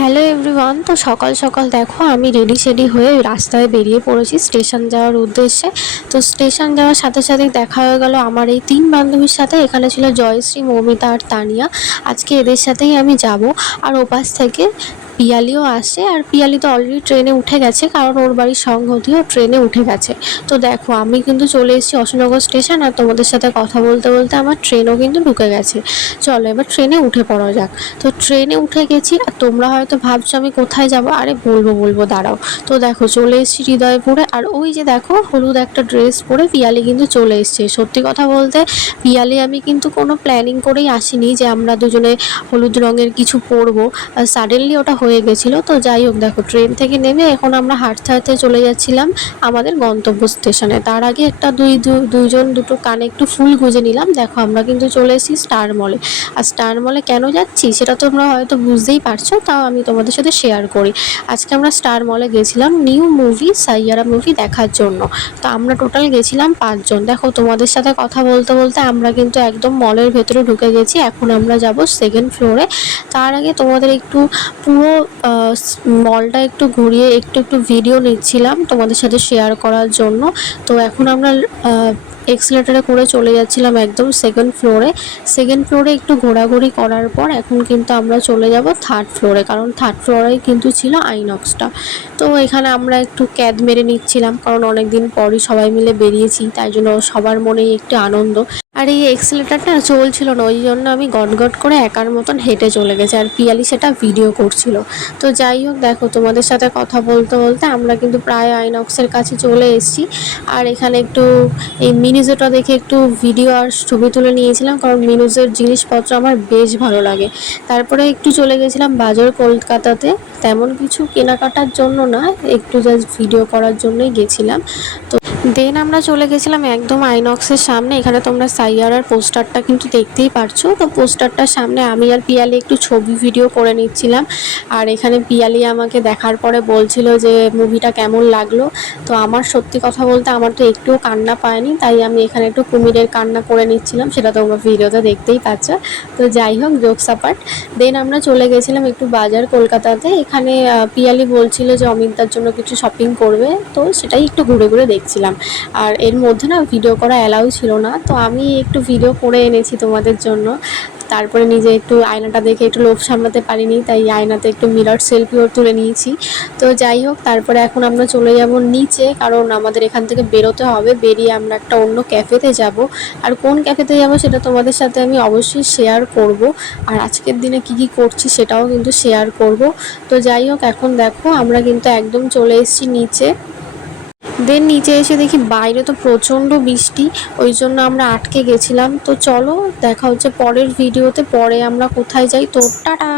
Hello everyone. তো সকাল সকাল দেখো আমি রেডি হয়ে রাস্তায় বেরিয়ে পড়েছি স্টেশন যাওয়ার উদ্দেশ্যে। তো স্টেশন যাওয়ার সাথে সাথেই দেখা হয়ে গেল আমার এই 3 বান্ধবীর সাথে। এখানে ছিল জয়শ্রী, মৌমিতা আর তানিয়া। আজকে এদের সাথেই আমি যাব। আর ওপাশ থেকে পিয়ালিও আসছে, আর পিয়ালি তো অলরেডি ট্রেনে উঠে গেছে, কারণ ওর বাড়ির সংহতিও ট্রেনে উঠে গেছে। তো দেখো আমি কিন্তু চলে এসেছি অশোকনগর স্টেশন, আর তোমাদের সাথে কথা বলতে বলতে আমার ট্রেনও কিন্তু ঢুকে গেছে। চলো এবার ট্রেনে উঠে পড়া যাক। তো ট্রেনে উঠে গেছি, আর তোমরা হয়তো ভাবছো আমি কোথায় যাব। আরে বলবো দাঁড়াও। তো দেখো চলে এসেছি হৃদয়পুরে, আর ওই যে দেখো হলুদ একটা ড্রেস পরে পিয়ালি কিন্তু চলে এসছে। সত্যি কথা বলতে পিয়ালি আমি কিন্তু কোনো প্ল্যানিং করেই আসিনি যে আমরা দুজনে হলুদ রঙের কিছু পরবো। সাডেনলি ওটা হয়ে গেছিলো। তো যাই হোক, দেখো ট্রেন থেকে নেমে এখন আমরা হাঁটতে হাঁটতে চলে যাচ্ছিলাম আমাদের গন্তব্য স্টেশনে। তার আগে একটা দুইজন দুটো কানে একটু ফুল গুঁজে নিলাম। দেখো আমরা কিন্তু চলে এসেছি স্টার মলে। আর স্টার মলে কেন যাচ্ছি সেটা তোমরা হয়তো বুঝতেই পারছো, তাও আমি তোমাদের সাথে শেয়ার করি। আজকে আমরা স্টার মলে গেছিলাম নিউ মুভি সাইয়ারা মুভি দেখার জন্য। তো আমরা টোটাল গেছিলাম 5 জন। দেখো তোমাদের সাথে কথা বলতে বলতে আমরা কিন্তু একদম মলের ভেতরে ঢুকে গেছি। এখন আমরা যাব সেকেন্ড ফ্লোরে। তার আগে তোমাদের একটু পুরো মলটা একটু ঘুরিয়ে একটু ভিডিও নিচ্ছিলাম তোমাদের সাথে শেয়ার করার জন্য। তো এখন আমরা এক্সেলেটারে করে চলে যাচ্ছিলাম একদম সেকেন্ড ফ্লোরে একটু ঘোরাঘুরি করার পর এখন কিন্তু আমরা চলে যাব থার্ড ফ্লোরে, কারণ থার্ড ফ্লোরেই কিন্তু ছিল আইনক্সটা। তো এখানে আমরা একটু ক্যাদ মেরে নিচ্ছিলাম, কারণ অনেক দিন পরই সবাই মিলে বেরিয়েছি, তাই জন্য সবার মনেই একটু আনন্দ। আর এই এক্সেলেটারটা চলছিল না, ওই জন্য আমি গট করে একার মতন হেঁটে চলে গেছি, আর পিয়ালি সেটা ভিডিও করছিল। তো যাই হোক, দেখো তোমাদের সাথে কথা বলতে বলতে আমরা কিন্তু প্রায় আইনক্সের কাছে চলে এসেছি। আর এখানে একটু এই মিনিজোটা দেখে একটু ভিডিও আর ছবি তুলে নিয়েছিলাম, কারণ মিনিজের জিনিসপত্র আমার বেশ ভালো লাগে। তারপরে একটু চলে গেছিলাম বাজার কলকাতাতে, তেমন কিছু কেনাকাটার জন্য না, একটু জাস্ট ভিডিও করার জন্যই গেছিলাম। তো দেন আমরা চলে গেছিলাম একদম আইনক্সের সামনে। এখানে তোমরা সাইয়ারার পোস্টারটা কিন্তু দেখতেই পারছো। তো পোস্টারটার সামনে আমি আর পিয়ালি একটু ছবি ভিডিও করে নিচ্ছিলাম। আর এখানে পিয়ালি আমাকে দেখার পরে বলছিল যে মুভিটা কেমন লাগলো। তো আমার সত্যি কথা বলতে আমার তো একটুও কান্না পায়নি, তাই আমি এখানে একটু কুমিরের কান্না করে নিচ্ছিলাম, সেটা তোমরা ভিডিওতে দেখতেই পাচ্ছ। তো যাই হোক, জোকস অ্যাপার্ট, দেন আমরা চলে গেছিলাম একটু বাজার কলকাতাতে। এখানে পিয়ালি বলছিল যে অমিতার জন্য কিছু শপিং করবে, তো সেটাই একটু ঘুরে ঘুরে দেখছিলাম। আর এর মধ্যে না ভিডিও করা অ্যালাউ ছিল না, তো আমি একটু ভিডিও করে এনেছি তোমাদের জন্য। তারপরে নিজে একটু আয়নাটা দেখে একটু লোভ সামলাতে পারিনি, তাই আয়নাতে একটু মিরর সেলফিও তুলে নিয়েছি। তো যাই হোক, তারপরে এখন আমরা চলে যাব নিচে, কারণ আমাদের এখান থেকে বেরোতে হবে। বেরিয়ে আমরা একটা অন্য ক্যাফেতে যাব। আর কোন ক্যাফেতে যাব সেটা তোমাদের সাথে আমি অবশ্যই শেয়ার করব। আর আজকের দিনে কি করছি সেটাও কিন্তু শেয়ার করব। তো যাই হোক, এখন দেখো আমরা কিন্তু একদম চলে এসেছি নিচে। দেন নিচে এসে দেখি বাইরে তো প্রচণ্ড বৃষ্টি, ওই জন্য আমরা আটকে গেছিলাম। তো চলো দেখা হচ্ছে পরের ভিডিওতে, পরে আমরা কোথায় যাই। তো টাটা।